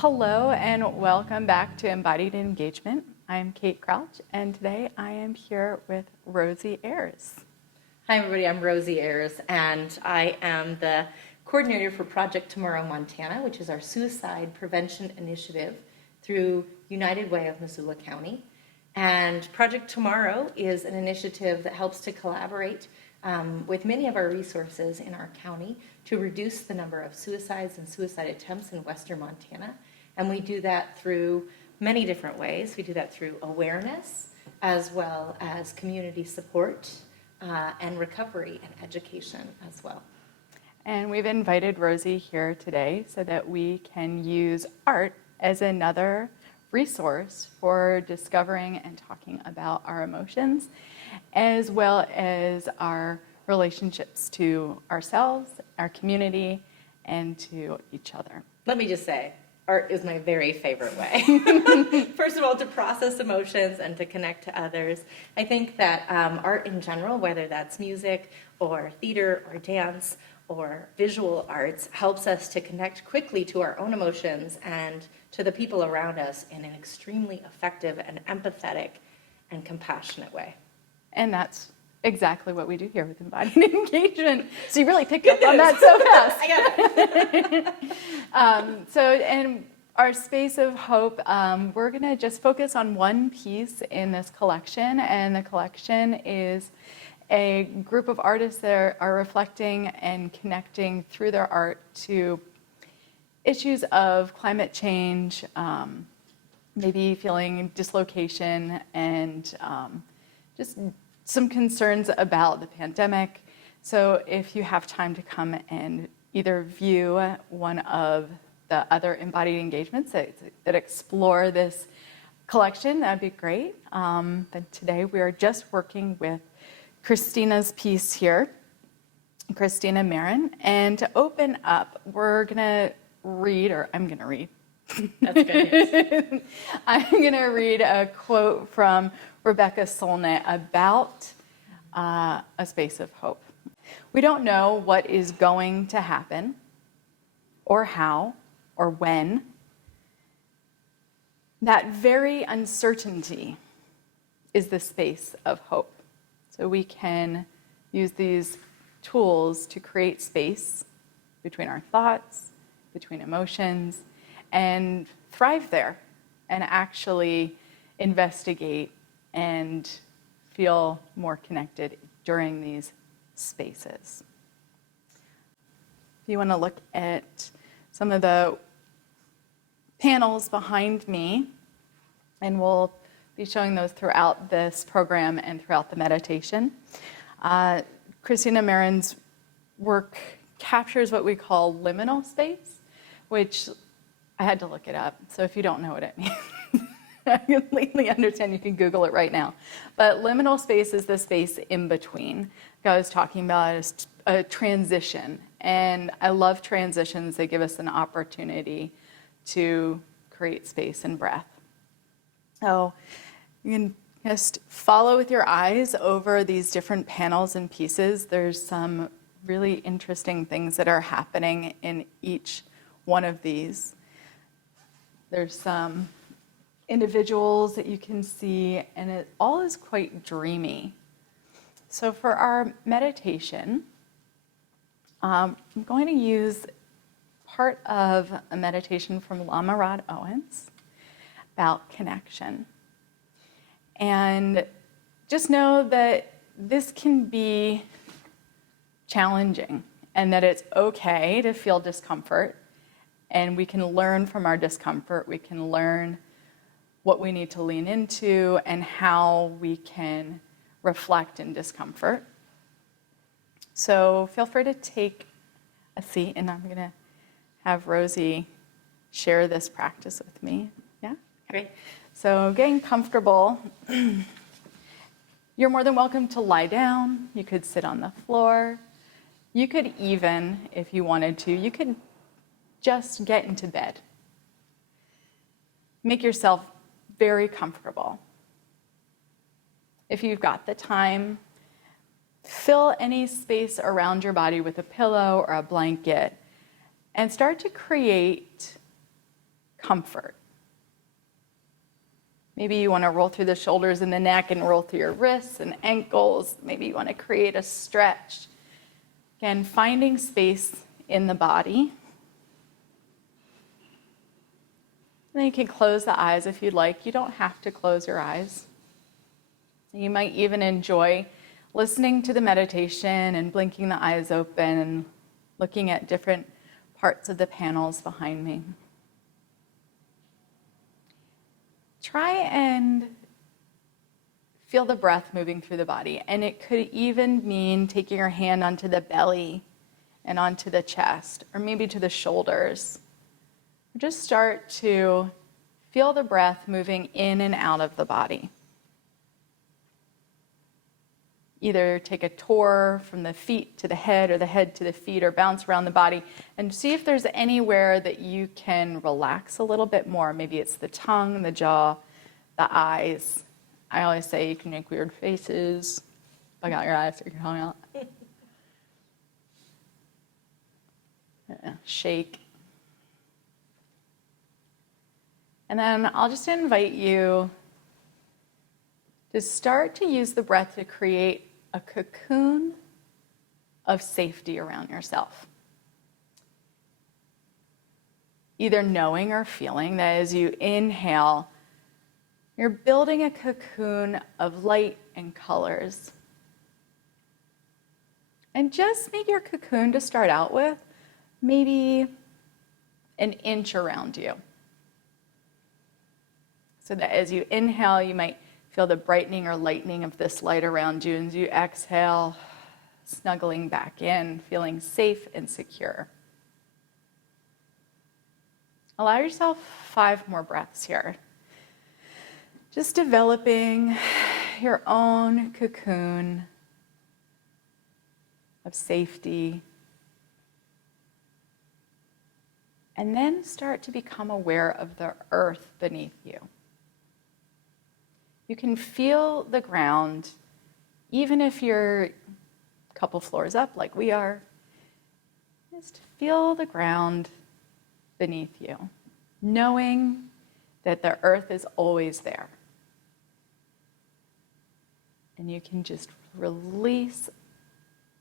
Hello and welcome back to Embodied Engagement. I'm Kate Crouch and today I am here with Rosie Ayers. Hi everybody, I'm Rosie Ayers and I am the coordinator for Project Tomorrow Montana, which is our suicide prevention initiative through United Way of Missoula County. And Project Tomorrow is an initiative that helps to collaborate with many of our resources in our county to reduce the number of suicides and suicide attempts in western Montana. And we do that through many different ways. We do that through awareness, as well as community support and recovery and education as well. And we've invited Rosie here today so that we can use art as another resource for discovering and talking about our emotions, as well as our relationships to ourselves, our community, and to each other. Let me just say, art is my very favorite way. First of all, to process emotions and to connect to others. I think that art in general, whether that's music or theater or dance or visual arts, helps us to connect quickly to our own emotions and to the people around us in an extremely effective and empathetic and compassionate way. And that's exactly what we do here with Embodied Engagement. So you really picked up on that so fast. I got it. And our space of hope, we're going to just focus on one piece in this collection, and the collection is a group of artists that are reflecting and connecting through their art to issues of climate change, maybe feeling dislocation, and just some concerns about the pandemic. So if you have time to come and either view one of the other embodied engagements that explore this collection, that'd be great. But today we are just working with Christina's piece here, Christina Marin. And to open up, we're gonna read, or I'm gonna read. That's good. I'm gonna read a quote from Rebecca Solnit about a space of hope. We don't know what is going to happen, or how, or when. That very uncertainty is the space of hope. So we can use these tools to create space between our thoughts, between emotions, and thrive there, and actually investigate and feel more connected during these spaces. If you want to look at some of the panels behind me, and we'll be showing those throughout this program and throughout the meditation. Christina Marin's work captures what we call liminal space, which I had to look it up, so if you don't know what it means, I completely understand. You can Google it right now. But liminal space is the space in between. Like I was talking about is a transition, and I love transitions. They give us an opportunity to create space and breath. So you can just follow with your eyes over these different panels and pieces. There's some really interesting things that are happening in each one of these. There's some individuals that you can see, and it all is quite dreamy. So for our meditation, I'm going to use part of a meditation from Lama Rod Owens about connection. And just know that this can be challenging and that it's okay to feel discomfort, and we can learn from our discomfort. We can learn what we need to lean into and how we can reflect in discomfort. So feel free to take a seat, and I'm going to have Rosie share this practice with me. Yeah? Great. So getting comfortable, you're more than welcome to lie down. You could sit on the floor. You could even, if you wanted to, you could just get into bed. Make yourself very comfortable. If you've got the time, fill any space around your body with a pillow or a blanket and start to create comfort. Maybe you want to roll through the shoulders and the neck and roll through your wrists and ankles. Maybe you want to create a stretch. Again, finding space in the body. Then you can close the eyes if you'd like. You don't have to close your eyes. You might even enjoy listening to the meditation and blinking the eyes open and looking at different parts of the panels behind me. Try and feel the breath moving through the body. And it could even mean taking your hand onto the belly and onto the chest, or maybe to the shoulders. Just start to feel the breath moving in and out of the body. Either take a tour from the feet to the head or the head to the feet, or bounce around the body and see if there's anywhere that you can relax a little bit more. Maybe it's the tongue, the jaw, the eyes. I always say you can make weird faces. Bug out your eyes, stick your tongue out. Shake. And then I'll just invite you to start to use the breath to create a cocoon of safety around yourself. Either knowing or feeling that as you inhale, you're building a cocoon of light and colors. And just make your cocoon to start out with maybe an inch around you. So that as you inhale, you might feel the brightening or lightening of this light around you. And as you exhale, snuggling back in, feeling safe and secure. Allow yourself 5 more breaths here. Just developing your own cocoon of safety. And then start to become aware of the earth beneath you. You can feel the ground, even if you're a couple floors up like we are. Just feel the ground beneath you, knowing that the earth is always there. And you can just release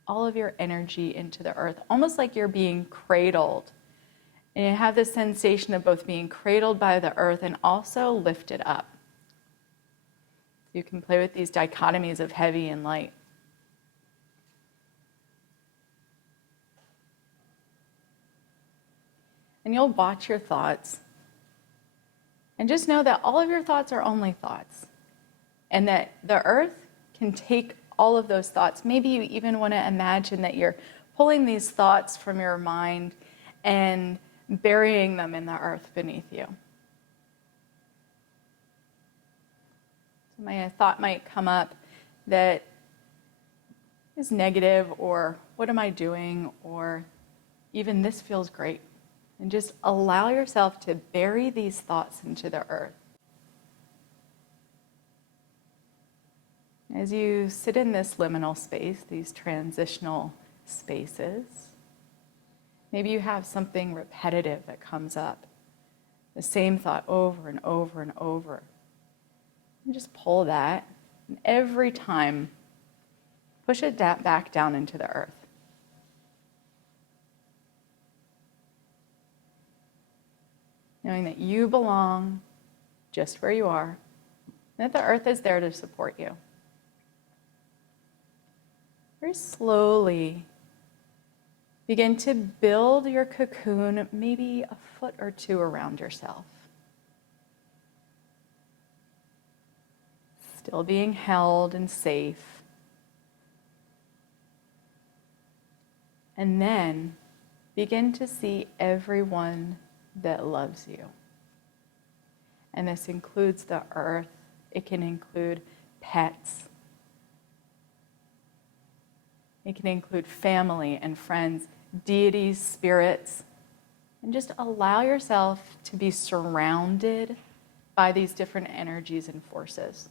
all of your energy into the earth, almost like you're being cradled. And you have this sensation of both being cradled by the earth and also lifted up. You can play with these dichotomies of heavy and light. And you'll watch your thoughts. And just know that all of your thoughts are only thoughts. And that the earth can take all of those thoughts. Maybe you even want to imagine that you're pulling these thoughts from your mind and burying them in the earth beneath you. So my thought might come up that is negative, or what am I doing, or even this feels great. And just allow yourself to bury these thoughts into the earth. As you sit in this liminal space, these transitional spaces, maybe you have something repetitive that comes up, the same thought over and over and over. And just pull that, and every time, push it back down into the earth. Knowing that you belong just where you are, and that the earth is there to support you. Very slowly, begin to build your cocoon maybe a foot or 2 around yourself. Still being held and safe. And then begin to see everyone that loves you. And this includes the earth. It can include pets. It can include family and friends, deities, spirits. And just allow yourself to be surrounded by these different energies and forces.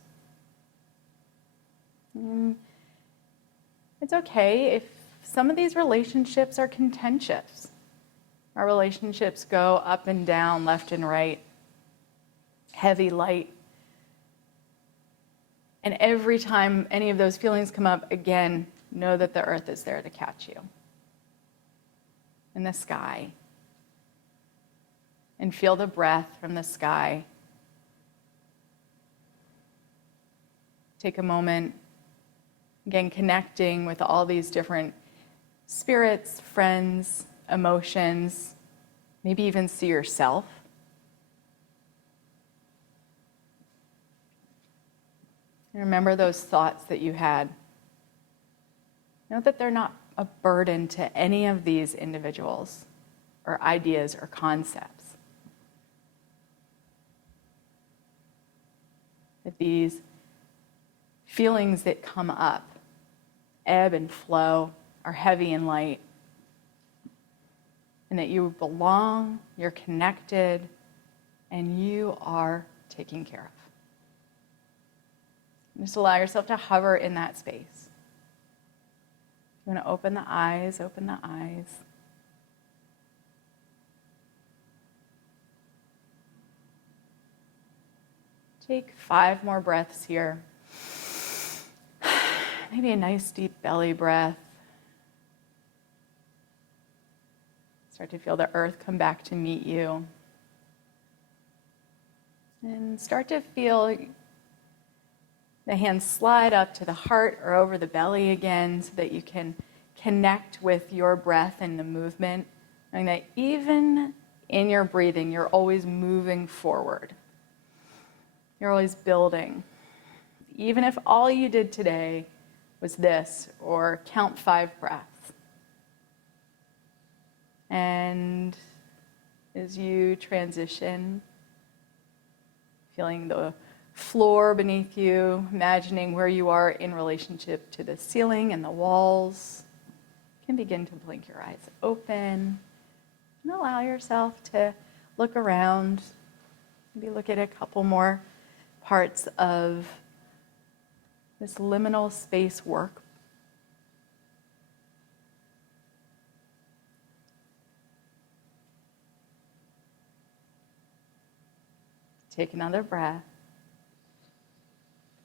It's okay if some of these relationships are contentious, Our relationships go up and down, left and right, heavy, light. And every time any of those feelings come up, again, know that the earth is there to catch you. In the sky. And feel the breath from the sky. Take a moment, again, connecting with all these different spirits, friends, emotions, maybe even see yourself. And remember those thoughts that you had. Know that they're not a burden to any of these individuals or ideas or concepts. That these feelings that come up, ebb and flow, are heavy and light. And that you belong, you're connected, and you are taken care of. Just allow yourself to hover in that space. You want to open the eyes, open the eyes. Take 5 more breaths here. Maybe a nice deep belly breath. Start to feel the earth come back to meet you. And start to feel the hands slide up to the heart or over the belly again so that you can connect with your breath and the movement. Knowing that even in your breathing, you're always moving forward. You're always building. Even if all you did today was this, or count 5 breaths. And as you transition, feeling the floor beneath you, imagining where you are in relationship to the ceiling and the walls, you can begin to blink your eyes open and allow yourself to look around. Maybe look at a couple more parts of this liminal space work. Take another breath.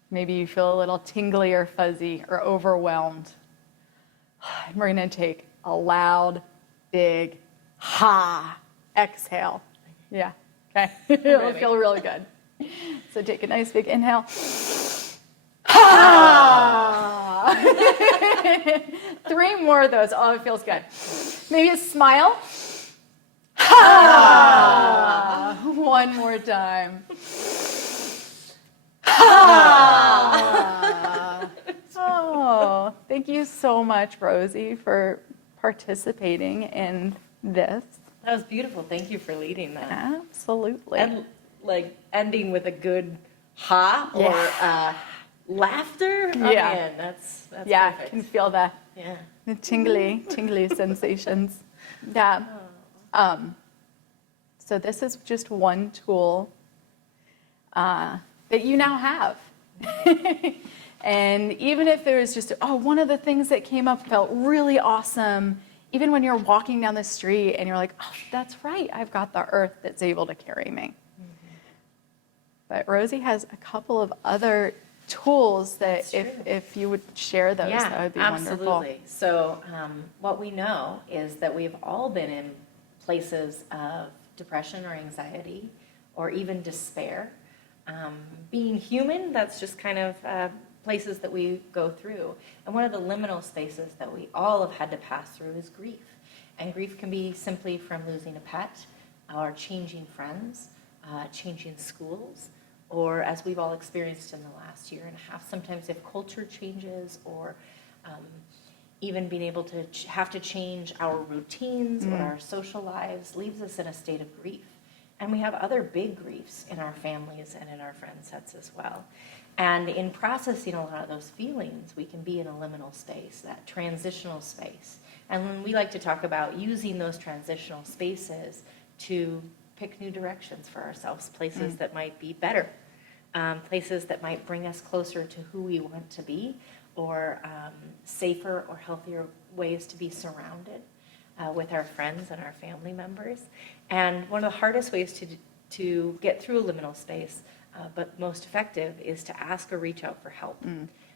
Maybe you feel a little tingly or fuzzy or overwhelmed. And we're going to take a loud, big, ha, exhale. Yeah, okay. It'll feel really good. So take a nice big inhale. Ha! 3 more of those. Oh, it feels good. Maybe a smile. Ha! 1 more time. Ha! Oh, thank you so much, Rosie, for participating in this. That was beautiful. Thank you for leading that. Absolutely. And like ending with a good ha or laughter. Oh, Yeah. man, that's Yeah, perfect. can feel the Yeah. tingly sensations. Yeah. So this is just one tool that you now have. And even if there was just, one of the things that came up felt really awesome, even when you're walking down the street and you're like, oh, that's right, I've got the earth that's able to carry me. Mm-hmm. But Rosie has a couple of other tools that if you would share those, that would be absolutely. wonderful. So what we know is that we've all been in places of depression or anxiety or even despair. Being human, that's just kind of places that we go through. And one of the liminal spaces that we all have had to pass through is grief. And grief can be simply from losing a pet or changing friends, changing schools, or as we've all experienced in the last year and a half, sometimes if culture changes or even being able to have to change our routines or our social lives leaves us in a state of grief. And we have other big griefs in our families and in our friend sets as well. And in processing a lot of those feelings, we can be in a liminal space, that transitional space. And when we like to talk about using those transitional spaces to pick new directions for ourselves, places that might be better, places that might bring us closer to who we want to be, or safer or healthier ways to be surrounded. with our friends and our family members. And one of the hardest ways to get through a liminal space, but most effective, is to ask or reach out for help.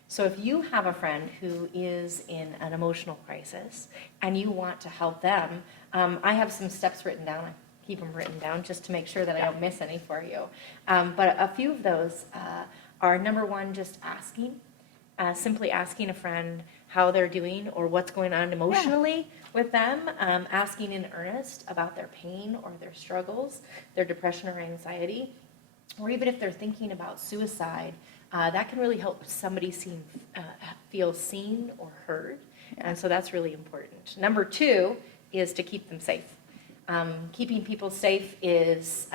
So if you have a friend who is in an emotional crisis and you want to help them, I have some steps written down. I keep them written down just to make sure that I don't miss any for you. But a few of those are, number one, just asking. Simply asking a friend how they're doing or what's going on emotionally with them, asking in earnest about their pain or their struggles, their depression or anxiety, or even if they're thinking about suicide, that can really help somebody feel seen or heard, and so that's really important. Number two is to keep them safe. Keeping people safe is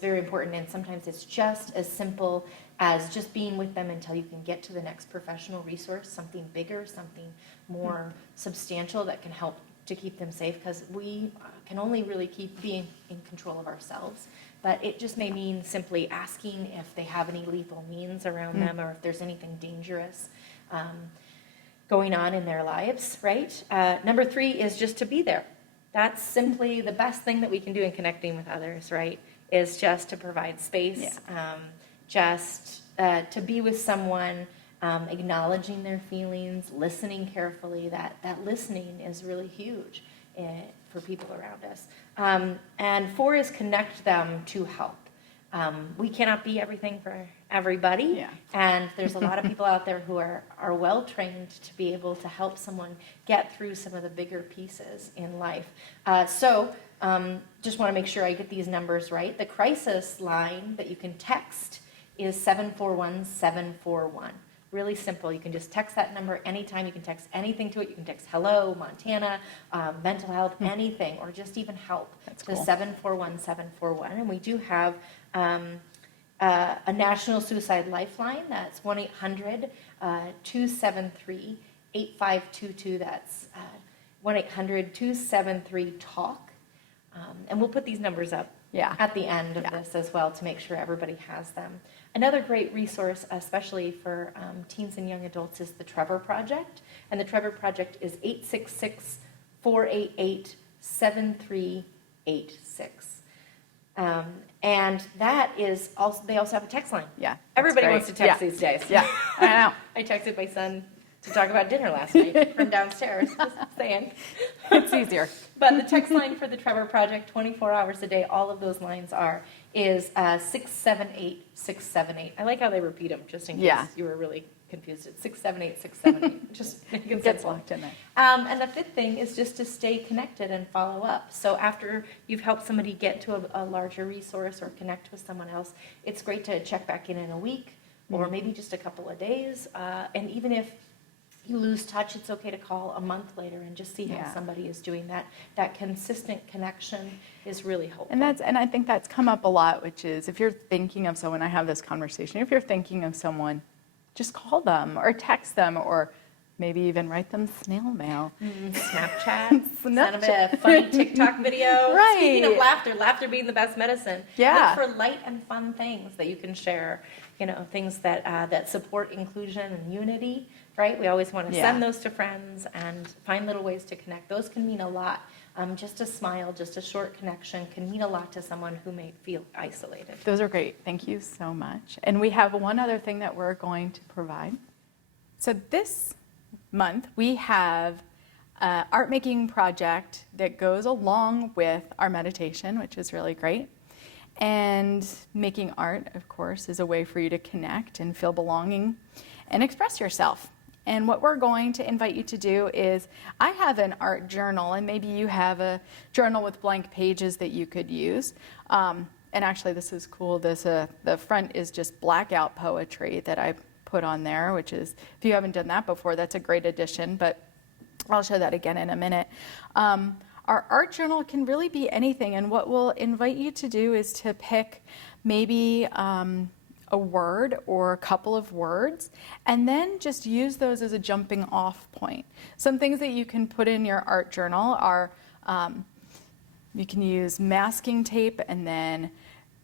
very important, and sometimes it's just as simple as just being with them until you can get to the next professional resource, something bigger, something more substantial that can help to keep them safe, because we can only really keep being in control of ourselves. But it just may mean simply asking if they have any lethal means around them or if there's anything dangerous going on in their lives, right? Number three is just to be there. That's simply the best thing that we can do in connecting with others, right? Is just to provide space, just to be with someone, acknowledging their feelings, listening carefully. That listening is really huge for people around us. And four is connect them to help. We cannot be everything for everybody, and there's a lot of people out there who are well trained to be able to help someone get through some of the bigger pieces in life. So just want to make sure I get these numbers right. The crisis line that you can text is 741-741. Really simple. You can just text that number anytime. You can text anything to it. You can text hello, Montana, mental health, anything, or just even help. That's to cool. 741-741. And we do have a national suicide lifeline. That's 1-800-273-8522. That's 1-800-273-TALK. And we'll put these numbers up at the end of this as well to make sure everybody has them. Another great resource, especially for teens and young adults, is the Trevor Project. And the Trevor Project is 866-488-7386. And that is also, they also have a text line. Yeah. Everybody wants to text these days. Yeah, I know. I texted my son to talk about dinner last night from downstairs, just saying. It's easier. But the text line for the Trevor Project, 24 hours a day, all of those lines is 678-678. I like how they repeat them, just in case you were really confused. It's 678-678. Just make it Gets simple. locked in there. And the fifth thing is just to stay connected and follow up. So after you've helped somebody get to a larger resource or connect with someone else, it's great to check back in a week or maybe just a couple of days. And even if you lose touch, it's okay to call a month later and just see how somebody is doing. That consistent connection is really helpful. And I think that's come up a lot, which is if you're thinking of someone, I have this conversation, if you're thinking of someone, just call them or text them or maybe even write them snail mail. Snapchat, send them a funny TikTok video. Right. Speaking of laughter being the best medicine. Yeah. Look for light and fun things that you can share, things that support inclusion and unity, right? We always want to send those to friends and find little ways to connect. Those can mean a lot. Just a smile, just a short connection can mean a lot to someone who may feel isolated. Those are great. Thank you so much. And we have one other thing that we're going to provide. So this month we have an art making project that goes along with our meditation, which is really great. And making art, of course, is a way for you to connect and feel belonging and express yourself. And what we're going to invite you to do is, I have an art journal, and maybe you have a journal with blank pages that you could use. And actually, this is cool. The front is just blackout poetry that I put on there, which is, if you haven't done that before, that's a great addition, but I'll show that again in a minute. Our art journal can really be anything, and what we'll invite you to do is to pick maybe a word or a couple of words, and then just use those as a jumping off point. Some things that you can put in your art journal are, you can use masking tape and then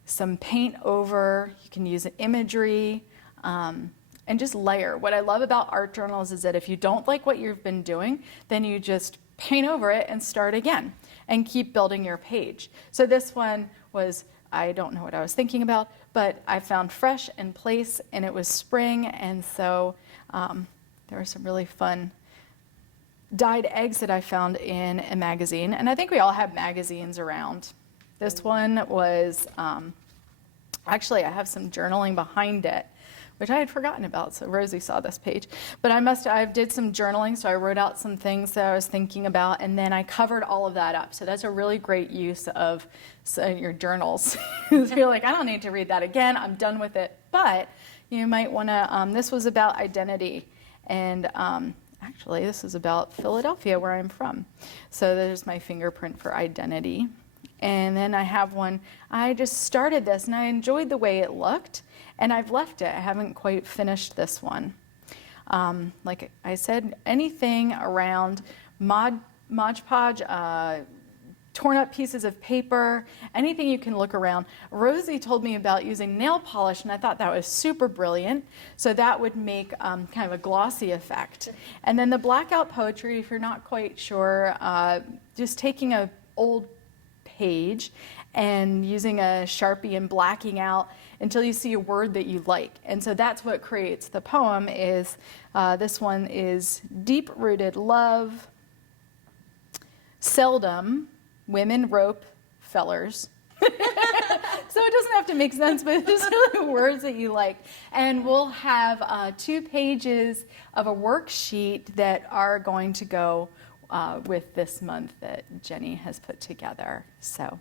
some paint over, you can use imagery, and just layer. What I love about art journals is that if you don't like what you've been doing, then you just paint over it and start again and keep building your page. So this one was, I don't know what I was thinking about, but I found fresh and place, and it was spring, and so there were some really fun dyed eggs that I found in a magazine, and I think we all have magazines around. This one was, actually I have some journaling behind it, which I had forgotten about, so Rosie saw this page. But I did some journaling, so I wrote out some things that I was thinking about, and then I covered all of that up. So that's a really great use of your journals. So you're like, I don't need to read that again, I'm done with it. But you might want to, this was about identity, and actually this is about Philadelphia, where I'm from. So there's my fingerprint for identity. And then I have one, I just started this, and I enjoyed the way it looked, and I've left it. I haven't quite finished this one. Like I said, anything around Mod Podge, torn up pieces of paper, anything you can look around. Rosie told me about using nail polish, and I thought that was super brilliant. So that would make kind of a glossy effect. And then the blackout poetry, if you're not quite sure, just taking an old page and using a Sharpie and blacking out until you see a word that you like. And so that's what creates the poem. Is this one is deep-rooted love, seldom, women rope fellers. So it doesn't have to make sense, but it's just really words that you like. And we'll have 2 pages of a worksheet that are going to go with this month that Jenny has put together. So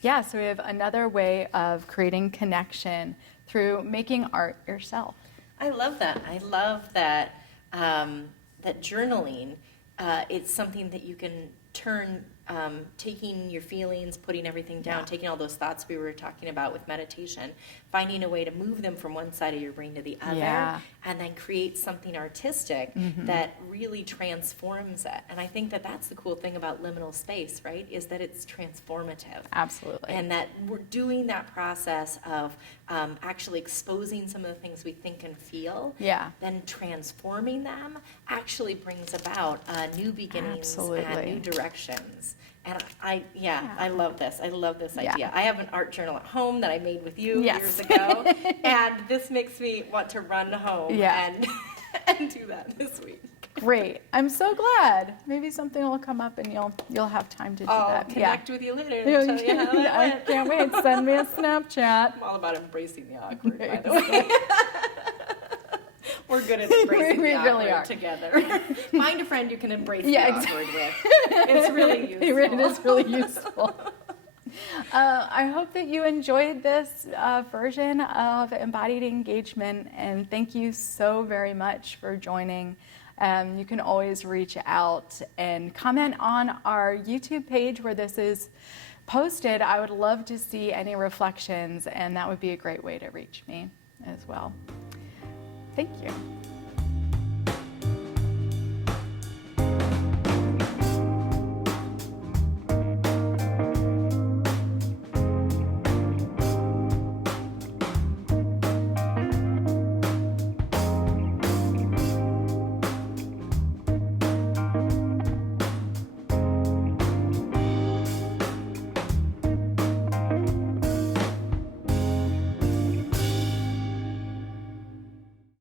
yeah, so we have another way of creating connection through making art yourself. I love that. I love that that journaling. It's something that you can turn, taking your feelings, putting everything down, taking all those thoughts we were talking about with meditation, finding a way to move them from one side of your brain to the other, and then create something artistic that really transforms it. And I think that that's the cool thing about liminal space, right, is that it's transformative. Absolutely. And that we're doing that process of actually exposing some of the things we think and feel, then transforming them actually brings about new beginnings and new directions. And I love this. I love this idea. I have an art journal at home that I made with you years ago, and this makes me want to run home and do that this week. Great. I'm so glad. Maybe something will come up and you'll have time to do that. I'll connect with you later and tell you how that went. I can't wait. Send me a Snapchat. I'm all about embracing the awkward, by the way. We're good at embracing the awkward really together. Find a friend you can embrace the awkward with. It's really useful. It is really useful. I hope that you enjoyed this version of Embodied Engagement, and thank you so very much for joining. You can always reach out and comment on our YouTube page where this is posted. I would love to see any reflections, and that would be a great way to reach me as well. Thank you.